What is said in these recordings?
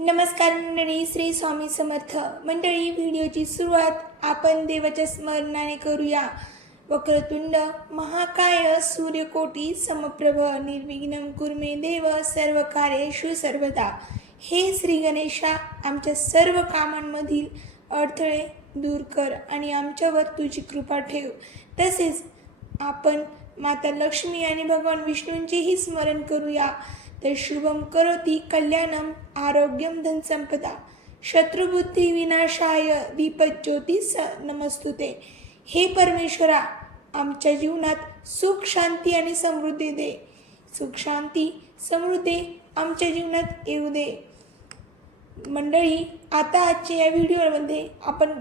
नमस्कार मंडळी, श्री स्वामी समर्थ. मंडळी, व्हिडिओची सुरुवात आपण देवाच्या स्मरणाने करूया. वक्रतुंड महाकाय सूर्यकोटी समप्रभ निर्विघ्नं कुर्मे देव सर्व कार्येषु सर्वदा. हे श्री गणेशा, आमच्या सर्व कामांमधील अडथळे दूर कर आणि आमच्यावर तुझी कृपा ठेव. तसेच आपण माता लक्ष्मी आणि भगवान विष्णूंचेही स्मरण करूया. तर शुभम करोति कल्याणम आरोग्यम धनसंपदा शत्रुबुद्धी विनाशाय दीपज्योती नमस्तुते. हे परमेश्वरा, आमच्या जीवनात सुख शांती आणि समृद्धी दे. सुख शांती समृद्धी आमच्या जीवनात येऊ दे. मंडळी, आता आजच्या या व्हिडिओमध्ये आपण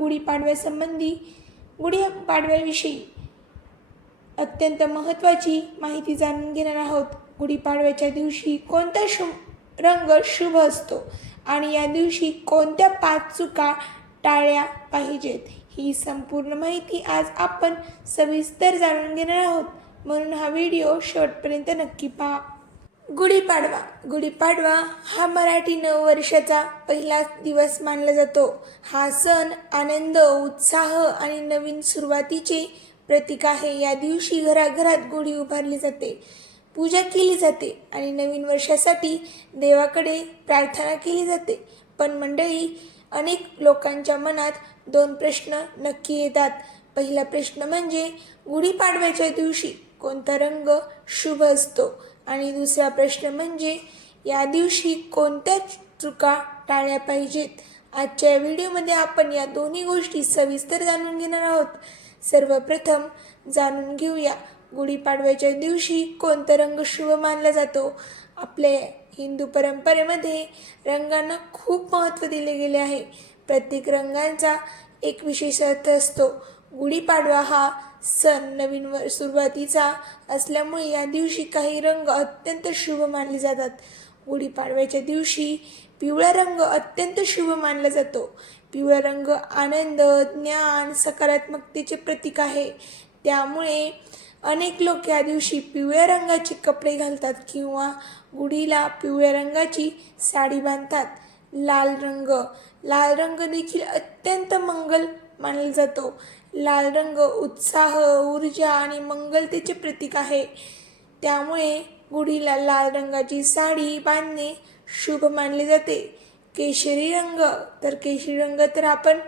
गुढीपाडव्याविषयी अत्यंत महत्त्वाची माहिती जाणून घेणार आहोत. गुढीपाडव्याच्या दिवशी कोणता रंग शुभ असतो आणि या दिवशी कोणत्या 5 चुका टाळल्या पाहिजेत, ही संपूर्ण माहिती आज आपण सविस्तर जाणून घेणार आहोत. म्हणून हा व्हिडिओ शेवटपर्यंत नक्की पहा. गुढीपाडवा हा मराठी नववर्षाचा पहिला दिवस मानला जातो. हा सण आनंद, उत्साह आणि नवीन सुरुवातीचे प्रतीक आहे. या दिवशी घराघरात गुढी उभारली जाते, पूजा केली जाते आणि नवीन वर्षासाठी देवाकडे प्रार्थना केली जाते. पण मंडळी, अनेक लोकांच्या मनात 2 प्रश्न नक्की येतात. पहिला प्रश्न म्हणजे गुढीपाडव्याच्या दिवशी कोणता रंग शुभ असतो आणि दुसरा प्रश्न म्हणजे या दिवशी कोणत्या चुका टाळल्या पाहिजेत. आजच्या व्हिडिओमध्ये आपण या दोन्ही गोष्टी सविस्तर जाणून घेणार आहोत. सर्वप्रथम जाणून घेऊया गुढीपाडव्याच्या दिवशी कोणता रंग शुभ मानला जातो. आपल्या हिंदू परंपरेमध्ये रंगांना खूप महत्त्व दिले गेले आहे. प्रत्येक रंगांचा एक विशेष अर्थ असतो. गुढीपाडवा हा सण नवीन सुरुवातीचा असल्यामुळे या दिवशी काही रंग अत्यंत शुभ मानले जातात. गुढीपाडव्याच्या दिवशी पिवळा रंग अत्यंत शुभ मानला जातो. पिवळा रंग आनंद, ज्ञान, सकारात्मकतेचे प्रतीक आहे. त्यामुळे अनेक लोक या दिवशी पिवळ्या रंगाचे कपडे घालतात किंवा गुढीला पिवळ्या रंगाची साडी बांधतात. लाल रंग देखील अत्यंत मंगल मानला जातो. लाल रंग उत्साह, ऊर्जा आणि मंगलतेचे प्रतीक आहे. त्यामुळे गुढीला लाल रंगाची साडी बांधणे शुभ मानले जाते. केशरी रंग तर आपण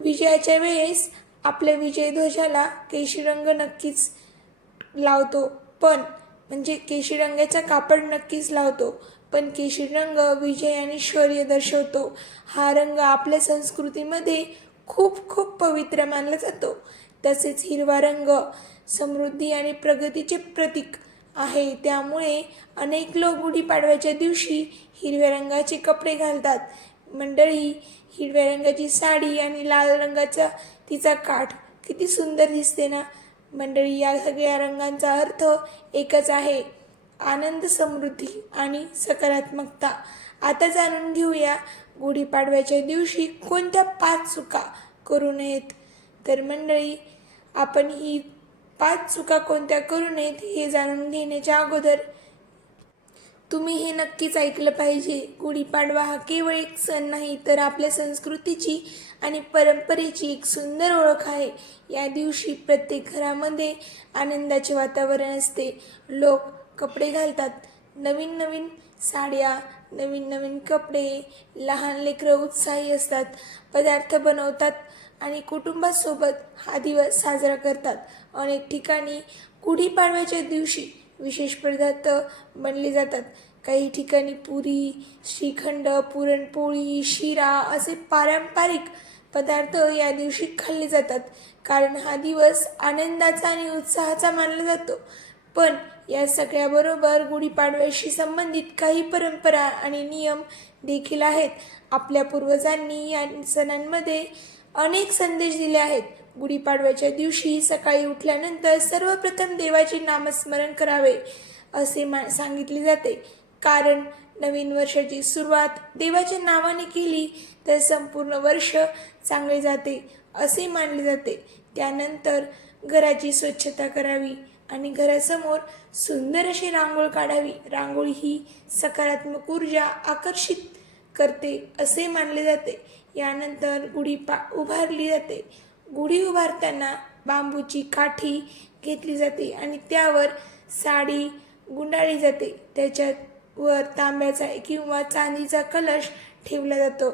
विजयाच्या वेळेस आपल्या विजय ध्वजाला केशरी रंग नक्कीच लावतो. केशरी रंगाचा कापड नक्कीच लावतो. पण केशरी रंग विजय आणि शौर्य दर्शवतो. हा रंग आपल्या संस्कृतीमध्ये खूप खूप पवित्र मानला जातो. तसेच हिरवा रंग समृद्धी आणि प्रगतीचे प्रतीक आहे. त्यामुळे अनेक लोक गुढीपाडव्याच्या दिवशी हिरव्या रंगाचे कपडे घालतात. मंडळी, हिरव्या रंगाची साडी आणि लाल रंगाचा तिचा काठ किती सुंदर दिसते ना. मंडळी, या सगळ्या रंगांचा अर्थ एकच आहे, आनंद, समृद्धी आणि सकारात्मकता. आता जाणून घेऊया गुढीपाडव्याच्या दिवशी कोणत्या 5 चुका करू नयेत. तर मंडळी, आपण ही 5 चुका कोणत्या करू नयेत हे जाणून घेण्याच्या अगोदर तुम्ही हे नक्कीच ऐकलं पाहिजे. गुढीपाडवा हा केवळ एक सण नाही, तर आपल्या संस्कृतीची आणि परंपरेची एक सुंदर ओळख आहे. या दिवशी प्रत्येक घरामध्ये आनंदाचे वातावरण असते. लोक कपडे घालतात, नवीन साड्या, नवीन कपडे. लहान लेकरं उत्साही असतात, पदार्थ बनवतात आणि कुटुंबासोबत हा दिवस साजरा करतात. अनेक ठिकाणी गुढीपाडव्याच्या दिवशी विशेष पदार्थ बनले जातात. काही ठिकाणी पुरी, श्रीखंड, पुरणपोळी, शिरा असे पारंपरिक पदार्थ या दिवशी खाल्ले जातात, कारण हा दिवस आनंदाचा आणि उत्साहाचा मानला जातो. पण या सगळ्याबरोबर गुढीपाडव्याशी संबंधित काही परंपरा आणि नियम देखील आहेत. आपल्या पूर्वजांनी या सणांमध्ये अनेक संदेश दिले आहेत. गुढीपाडव्याच्या दिवशी सकाळी उठल्यानंतर सर्वप्रथम देवाचे नामस्मरण करावे असे सांगितले जाते, कारण नवीन वर्षाची सुरुवात देवाच्या नावाने केली तर संपूर्ण वर्ष चांगले जाते असे मानले जाते. त्यानंतर घराची स्वच्छता करावी आणि घरासमोर सुंदर अशी रांगोळी काढावी. रांगोळी ही सकारात्मक ऊर्जा आकर्षित करते असे मानले जाते. यानंतर गुढी उभारली जाते. गुढी उभारताना बांबूची काठी घेतली जाते आणि त्यावर साडी गुंडाळली जाते. त्याच्यावर तांब्याचा किंवा चांदीचा कलश ठेवला जातो.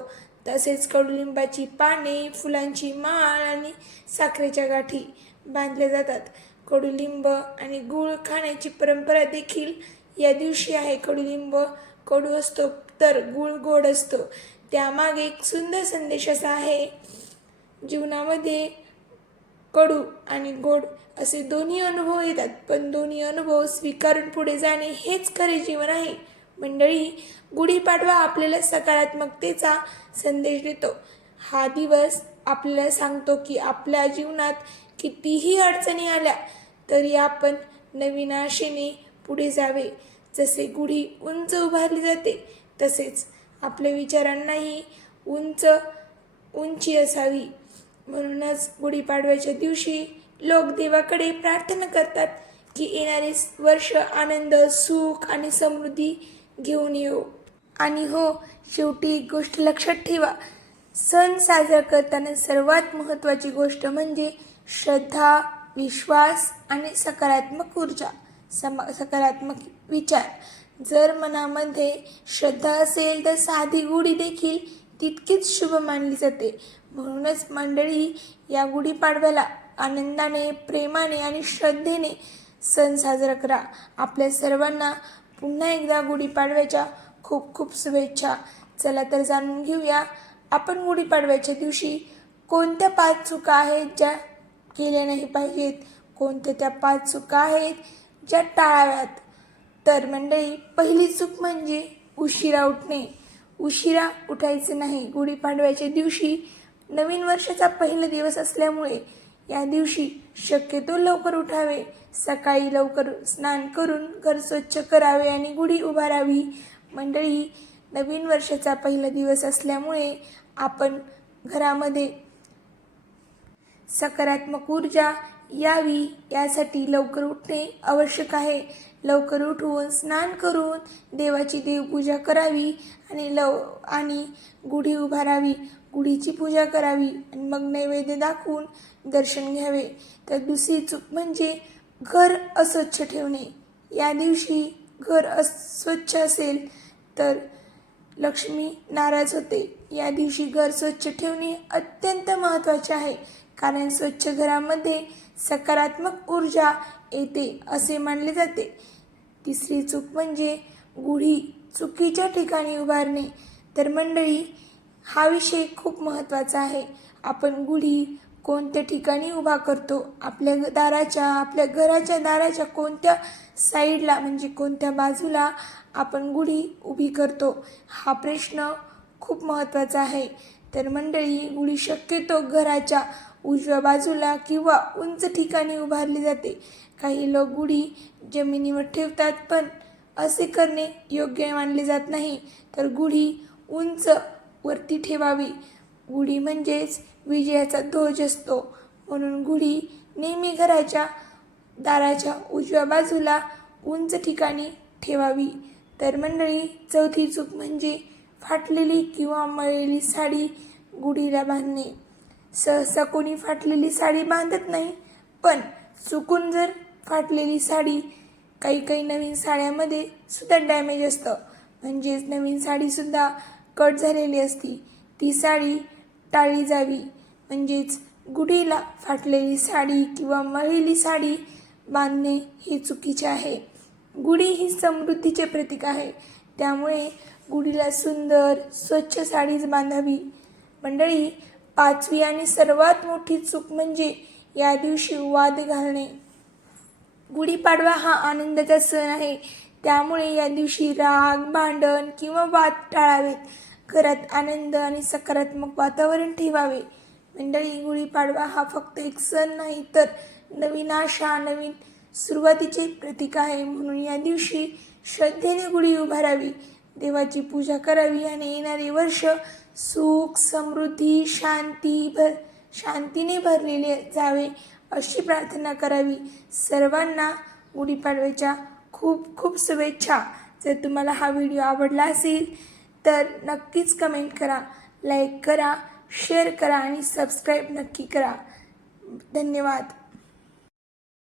तसेच कडुलिंबाची पाने, फुलांची माळ आणि साखरेच्या गाठी बांधल्या जातात. कडुलिंब आणि गूळ खाण्याची परंपरा देखील या दिवशी आहे. कडुलिंब कडू असतो तर गूळ गोड असतो. त्यामागे एक सुंदर संदेश असा आहे, जीवनामध्ये कडू आणि गोड असे दोन्ही अनुभव येतात, पण दोन्ही अनुभव स्वीकारून पुढे जाणे हेच खरे जीवन आहे. मंडळी, गुढीपाडवा आपल्याला सकारात्मकतेचा संदेश देतो. हा दिवस आपल्याला सांगतो की आपल्या जीवनात कितीही अडचणी आल्या तरी आपण नवीन आशेने पुढे जावे. जसे गुढी उंच उभारली जाते तसेच आपल्या विचारांनाही उंची असावी. म्हणूनच गुढीपाडव्याच्या दिवशी लोक देवाकडे प्रार्थना करतात की येणारे वर्ष आनंद, सुख आणि समृद्धी घेऊन येऊ. आणि हो, शेवटी एक गोष्ट लक्षात ठेवा, सण साजरा करताना सर्वात महत्त्वाची गोष्ट म्हणजे श्रद्धा, विश्वास आणि सकारात्मक ऊर्जा, सकारात्मक विचार. जर मनामध्ये श्रद्धा असेल तर साधी गुढी देखील तितकीच शुभ मानली जाते. म्हणूनच मंडळी, या गुढीपाडव्याला आनंदाने, प्रेमाने आणि श्रद्धेने सण साजरा करा. आपल्या सर्वांना पुन्हा एकदा गुढीपाडव्याच्या खूप खूप शुभेच्छा. चला तर जाणून घेऊया, आपण गुढीपाडव्याच्या दिवशी कोणत्या 5 चुका आहेत ज्या केल्या नाही पाहिजेत, कोणत्या त्या 5 चुका आहेत ज्या टाळाव्यात. तर मंडळी, पहिली चूक म्हणजे उशिरा उठणे. उशिरा उठायचे नाही. गुढीपाडव्याच्या दिवशी नवीन वर्षाचा पहिला दिवस असल्यामुळे या दिवशी शक्यतो लवकर उठावे. सकाळी लवकर स्नान करून घर स्वच्छ करावे आणि गुढी उभारावी. मंडळी, नवीन वर्षाचा पहिला दिवस असल्यामुळे आपण घरामध्ये सकारात्मक ऊर्जा यावी यासाठी लवकर उठणे आवश्यक आहे. लवकर उठून स्नान करून देवाची देवपूजा करावी आणि गुढी उभारावी, गुढीची पूजा करावी आणि मग नैवेद्य दाखवून दर्शन घ्यावे. तर दुसरी चूक म्हणजे घर अस्वच्छ ठेवणे. या दिवशी घर अस्वच्छ असेल तर लक्ष्मी नाराज होते. या दिवशी घर स्वच्छ ठेवणे अत्यंत महत्त्वाचे आहे, कारण स्वच्छ घरामध्ये सकारात्मक ऊर्जा येते असे मानले जाते. तिसरी चूक म्हणजे गुढी चुकीच्या ठिकाणी उभारणे. तर मंडळी, हा विषय खूप महत्त्वाचा आहे. आपण गुढी कोणत्या ठिकाणी उभा करतो, आपल्या घराच्या दाराच्या कोणत्या साईडला म्हणजे कोणत्या बाजूला आपण गुढी उभी करतो, हा प्रश्न खूप महत्त्वाचा आहे. तर मंडळी, गुढी शक्यतो घराच्या उजव्या बाजूला किंवा उंच ठिकाणी उभारली जाते. काही लोक गुढी जमिनीवर ठेवतात, पण असे करणे योग्य मानले जात नाही. तर गुढी उंच वरती ठेवावी. गुढी म्हणजेच विजयाचा ध्वज असतो, म्हणून गुढी नेहमी घराच्या दाराच्या उजव्या बाजूला उंच ठिकाणी ठेवावी. तर मंडळी, चौथी चूक म्हणजे फाटलेली किंवा मळलेली साडी गुढीला बांधणे. सहसा कोणी फाटलेली साडी बांधत नाही, पण चुकून जर फाटलेली साडी, काही नवीन साड्यामध्ये सुद्धा डॅमेज असतं, म्हणजेच नवीन साडीसुद्धा कट झालेली असती, ती साडी टाळली जावी. म्हणजेच गुढीला फाटलेली साडी किंवा मळलेली साडी बांधणे हे चुकीचे आहे. गुढी ही समृद्धीचे प्रतीक आहे, त्यामुळे गुढीला सुंदर स्वच्छ साडीच बांधावी. मंडळी, 5वी आणि सर्वात मोठी चूक म्हणजे या दिवशी वाद घालणे. गुढीपाडवा हा आनंदाचा सण आहे, त्यामुळे या दिवशी राग, भांडण किंवा वाद टाळावेत. घरात आनंद आणि सकारात्मक वातावरण ठेवावे. मंडळी, गुढीपाडवा हा फक्त एक सण नाही, तर नवीन आशा, नवीन सुरुवातीचे प्रतीक आहे. म्हणून या दिवशी श्रद्धेने गुढी उभारावी, देवाची पूजा करावी आणि येणारे वर्ष सुख, समृद्धी, शांतीने भरलेले जावे अशी प्रार्थना करावी. सर्वांना गुढीपाडव्याच्या खूप खूप शुभेच्छा. जर तुम्हाला हा व्हिडिओ आवडला असेल तर नक्कीच कमेंट करा, लाईक करा, शेअर करा आणि सबस्क्राईब नक्की करा. धन्यवाद.